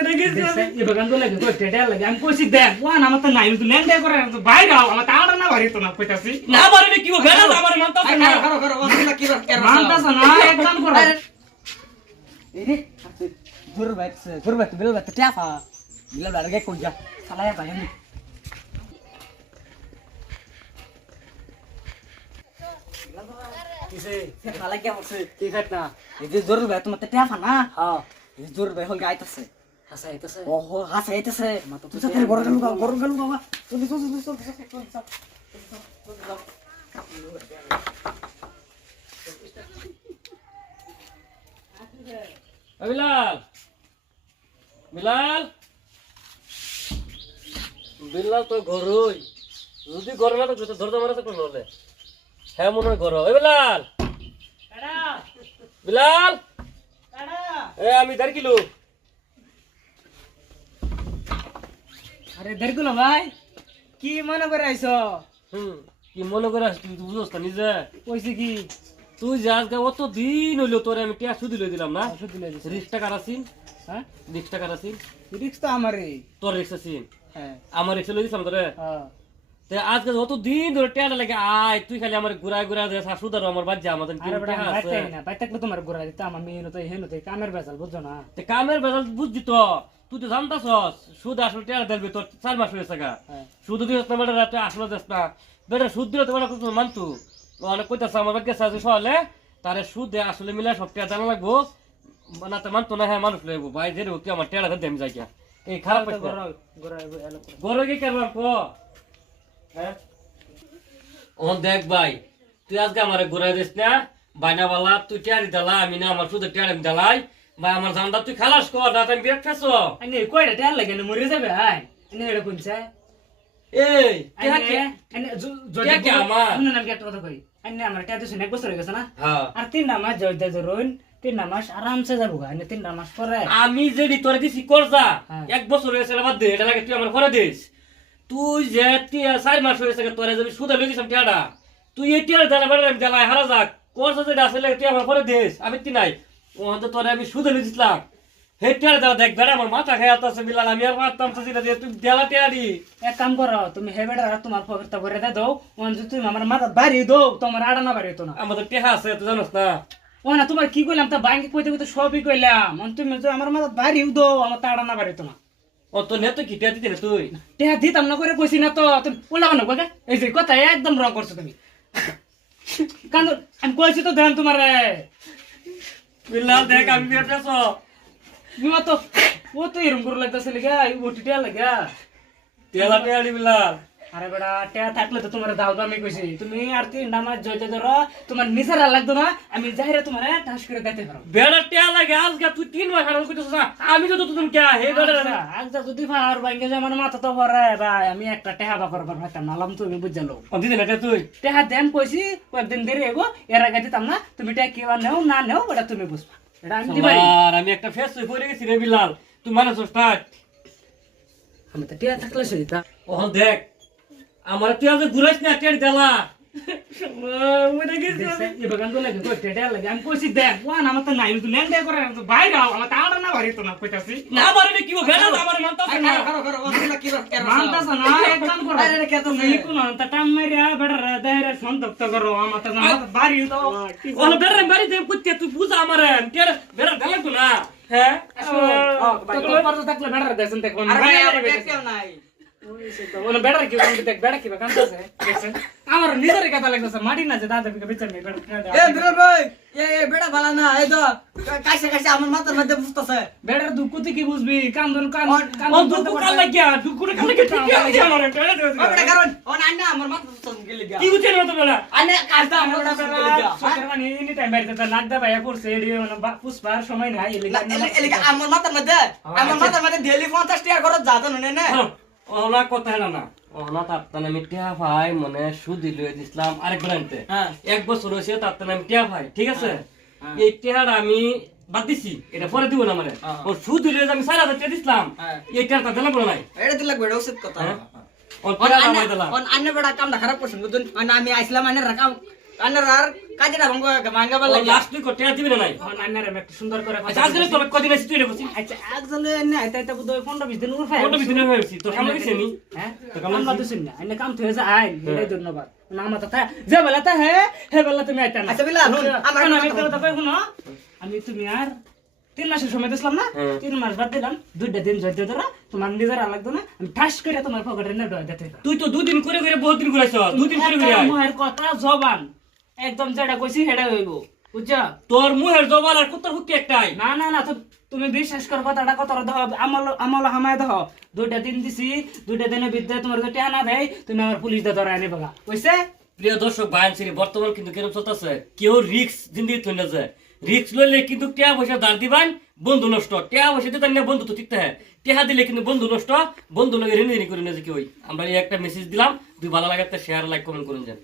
মরে গেছে এ বাগান তো লাগে কই টেডা লাগে আমি কইছি দেখ ওয়ান আমার তো নাই তুই লেনদে করে বাইরে আও আমার তাড়া না বাড়ি তো না কইতাছি না পারবি কি বেড়া আমার মানতাছ না করো ওনা কি মানতাছ না একদম কর এরে জোর বাইক বিল বাইক টিয়াফা বিল বাইক গে কই যা সালায়া ভাই আমি কিসে সালা কে বসে কি খাটনা এই যে জোর বাইক তোমার টিয়াফা না হ্যাঁ এই জোর বাইক হল গাইতাছে হাসা আইতাছে ওহো হাসা আইতাছে তুই সাথে বড় গেল বাবা চল বিলাল বিলাল বিলাল তো ঘরই যদি ঘর না তো ধরতে মারা তো নলে হ্যাঁ মনে হয় ঘর ওই বিলাল কাড়া বিলাল কাড়া এ আমি দেড় কিলো আরে দেখগুলো ভাই কি মনে করে আইছো কি মনে করে আসছিস তুই বুঝছ না নিজে কইছি কি তুই যে আজকে অত দিন হইলো তোরে আমি টিয়া শুধু লই দিলাম না ওষুধ দিলে দিছে রিক্সটা কারাছিন হ্যাঁ রিক্সটা কারাছিন রিক্স তো আমারই তোর রিক্স আছিন হ্যাঁ আমার রিক্স লই দিলাম তোরে হ্যাঁ তে আজকে অত দিন ধরে টিয়াটা লাগে আয় তুই খালি আমার ঘুরায় ঘুরায় দে শাশুদার আমার বাদ যা আমাদের আরে বড় বাইতে না বাইতে থাকলে তোমার ঘুরা দিতাম আমি এনো তো হেনো তো কামের বেজাল বুঝছো না তে কামের বেজাল বুঝছি তো তুই তো জানতাছস সুদ আসলে টিয়া দেবে তোর 4 মাস হয়েছে গা হ্যাঁ সুদ দিস না বেটা তুই আসলে দিস না বেটা সুদ দিলে তো বেটা কিছু মানতু অনেক কইতাছ আমার বাদ গেছে সহলে তারে সুদ দে আসলে মিলা সব টিয়া জানা লাগবো না তো মানতো না হ্যাঁ মানুষ লইব ভাই যে তুই আমার টিয়াটা দেম যাই গা এই খারাপ কইছ ঘুরা ঘুরা এলো গরো কি করলাম কো হ্যাঁ ও দেখ ভাই তুই আজকে আমারে ঘুরাই দিস না বাইনাওয়ালা তুই টিয়ারি দালা আমি না আমার শুধু টিয়ারি দালাই ভাই আমার জানটা তুই খালাস কর না তুমি বেট ফেসো আনে কয়টা টাল লাগে না মরে যাবে হাই আনে এটা কোনছে এই কে কে আনে কে কে আমার শুনুন আমি একটা কথা কই আনে আমার টাকা দিছ এক বছর হয়ে গেছে না হ্যাঁ আর 3 মাস জয় দে রইন 3 মাস আরামসে যাবো আনে 3 মাস পরে আমি যেডি তোরে দিছি করজা হ্যাঁ। এক বছর হয়েছে বাদ দে এটা লাগে তুই আমার করে দিস তুই যে 4 মাস হয়েছে তোরে যদি সুদা লই দিছাম টিয়াডা তুই এই টিয়ার দালা বাড়ি আমি দালাই হারা যাক করজা যেটা আসলে তুই আমার করে দিস আমি তি নাই ও তো তোরে আমি সুদা লই দিছিলাম হে টিয়ার দাও দেখ বেড়া আমার মাথা খায় আতাছে বিলাল আমি আর পারতাম তো যেটা দিয়ে তুই দেলা টিয়ারি এক কাম করো তুমি হে বেটা তোমার পকেটটা ভরে দে দাও ওন যদি তুমি আমার মাথা বাড়ি দাও তোমার আড়া না বাড়ি তো না আমাদের টেহা আছে তুই জানোস না ও না তোমার কি কইলাম তা ব্যাংকে কইতে কইতে সবই কইলাম অন তুমি যদি আমার মাথা বাড়ি দাও আমার আড়া না বাড়ি তো না ও তো নে তুই কি টিয়া দিতে না তুই টেহা দিতাম না করে কইছি না তো তুমি ওলা বানো কইকা এই যে কথা একদম রং করছো তুমি কান্দ আমি কইছি তো দেন তোমার বিলাল দেখ আমি বেটাছো বিমা তো ও তো এরম করে লাগতাছে লাগা ওটি টেয়া লাগা তেলা টিয়ারি বিলাল আরে বেটা টেয়া থাকলে তো তোমার দাও আমি কইছি তুমি আর 3 মাস জয়তে ধরো তোমার নিসার আর লাগতো না আমি যাইরে তোমার টাস করে দিতে পারো বেড়া টিয়া লাগে আজকে তুই 3 মাস হারাল কইতেছ না আমি তো তুমি কে হে বেড়া আচ্ছা যদি ফার বাইঙ্গে যে আমার মাথা তো ভরে ভাই আমি একটা টেহা বাকর কর ভাইতাম নালাম তুমি বুঝালো দিদি না তুই টেহা দেন কইছি কয়েকদিন দেরি এগো এর আগে দিতাম না তুমি টেহা কেবা নেও না নেও এটা তুমি বুঝবা এটা আমি দিবাই আর আমি একটা ফেস হই পড়ে গেছি রে বিলাল তুই মানে স্টার্ট আমি তো টেহা থাকলে সইতা ও দেখ আমার তুই আজ ঘুরাইস না টিয়ারি দেলা মরে গেছে এই বাগান তো লাগে কই টেহা লাগে আমি কইছি দেখ ওয়ান আমার তো নাই তুই লেনদে করে বাইরে আও আমার তাড়া না বাড়ি তো না কইতাছি না পারবি কি বেড়া আমার মানতাছ না করো ওনা কি মানতাছ না একদম করো আরে কে তো তুমি কোন তা টাম মারিয়া বেড়া দেহরে সন্তপ্ত করো আমার তো বাড়ি দাও ও বেড়া বাড়ি দে কুত্তে তুই বুঝ আমার টিয়ার বেড়া দেলা তো না হ্যাঁ তো পারতো থাকলে বেড়া দেন দেখুন আরে কেউ নাই ওনা বেড়া কি বলতে দেখ বেড়া কি কাঁদতাছে দেখছেন আমার নিজের কথা লাগতেছে মাটি না যে দাদা বিকে বিচার নেই বেড়া এ বিরল ভাই এ বেড়া ভালো না এই তো কাছে আমার মাথার মধ্যে বুঝতাছে বেড়ার দুঃখ তুই কি বুঝবি কান্দন ও দুকু কাল লাগিয়া দুকু কাল লাগিয়া ঠিক আছে আমার বেড়া দে ও বেড়া কারণ ও না আমার মাথা বুঝতাছে গেলে গিয়া কি বুঝছ না তো বেড়া আনে কাজটা আমার মাথা গেলে গিয়া সরকার মানে এনি টাইম বাইরে যেতে নাক দা ভাইয়া করছে এডি পুষ্পার সময় নাই এলিগা আমার মাথার মধ্যে ডেলি 50 টাকা খরচ যাতা ননে না ওলা কথা হলো না ওলা তার আমি টিয়া ভাই মানে সুদ লয়ে দিছিলাম আরেক ব্রান্ডে হ্যাঁ। 1 বছর হইছে তার আমি টিয়া ভাই ঠিক আছে এই টিয়াটা আমি বাদ দিছি এটা পরে দিব না মানে ও সুদ লয়ে আমি 4000 টাকা দিছিলাম এই টিয়াটা দিলাম বড় নাই এটা তো লাগবে এটা উচিত কথা ও টিয়া ভাই দিলাম অন আন্নে বড় কামটা খারাপ করছেন বুঝুন আমি আইছিলাম আন্নে রাকাম আন্নে আর কাজেটা ভাঙ্গা বল লাগে লাস্ট তুই টেয়া দিবি না নাই নান্নারে আমি একটু সুন্দর করে আচ্ছা আজকে তো কদিন আছি তুই লেগেছিস আচ্ছা একজনে না এটা বুধহয় 15-20 দিন উড়ে ফটো বিদিনে হয়েছি তোর সামনে গেছি নি হ্যাঁ তো কাম কাম করতেছ না এনে কাম থেকে যায় আইন এই ধন্যবাদ না আমার কথা যে বেলাতে হে বেলা তুমি আইতা না আচ্ছা বিলাল শুন আমার আমি একটা কথা কই শুনো আমি তুমি আর 3 মাসের সময় দিছিলাম না 3 মাস বাদ দিলাম 2টা দিন জয়তে ধরা তোমার নিজের আর লাগতো না আমি ঠাস করে তোমার পকেটে নেট দিতে তুই তো দুদিন করে বহুত দিন ঘুরাইছ দুদিন করে ঘুরে আয় মুহের কথা জবান একদম যেটা কইছি সেটা হইব বুঝছো তোর মুহের জবান আর কুত্তার হুক্কি একটাই না না না তো তুমি বিশ্বাস কর কথাটা কত দেহ আমল হামায় দেহ 2টা দিন দিছি 2টা দিনের ভিতরে তোমার যদি টেহা না দেয় তুমি আমার পুলিশ দিয়ে ধরা এনে বাগা কইছে প্রিয় দর্শক ভাইন সিরি বর্তমান কিন্তু কেরম চলতেছে কেউ রিক্স জিন্দিগি তুই না যায় রিক্স লইলে কিন্তু টেয়া পয়সা দাঁড় দিবান বন্ধু নষ্ট টেয়া পয়সা দিতে না বন্ধু তো ঠিক হ্যাঁ টেহা দিলে কিন্তু বন্ধু নষ্ট বন্ধু লগে ঋণী করে না যে কি ওই আমরা এই একটা মেসেজ দিলাম তুই ভালো লাগাতে শেয়ার লাইক কমেন্ট করুন যান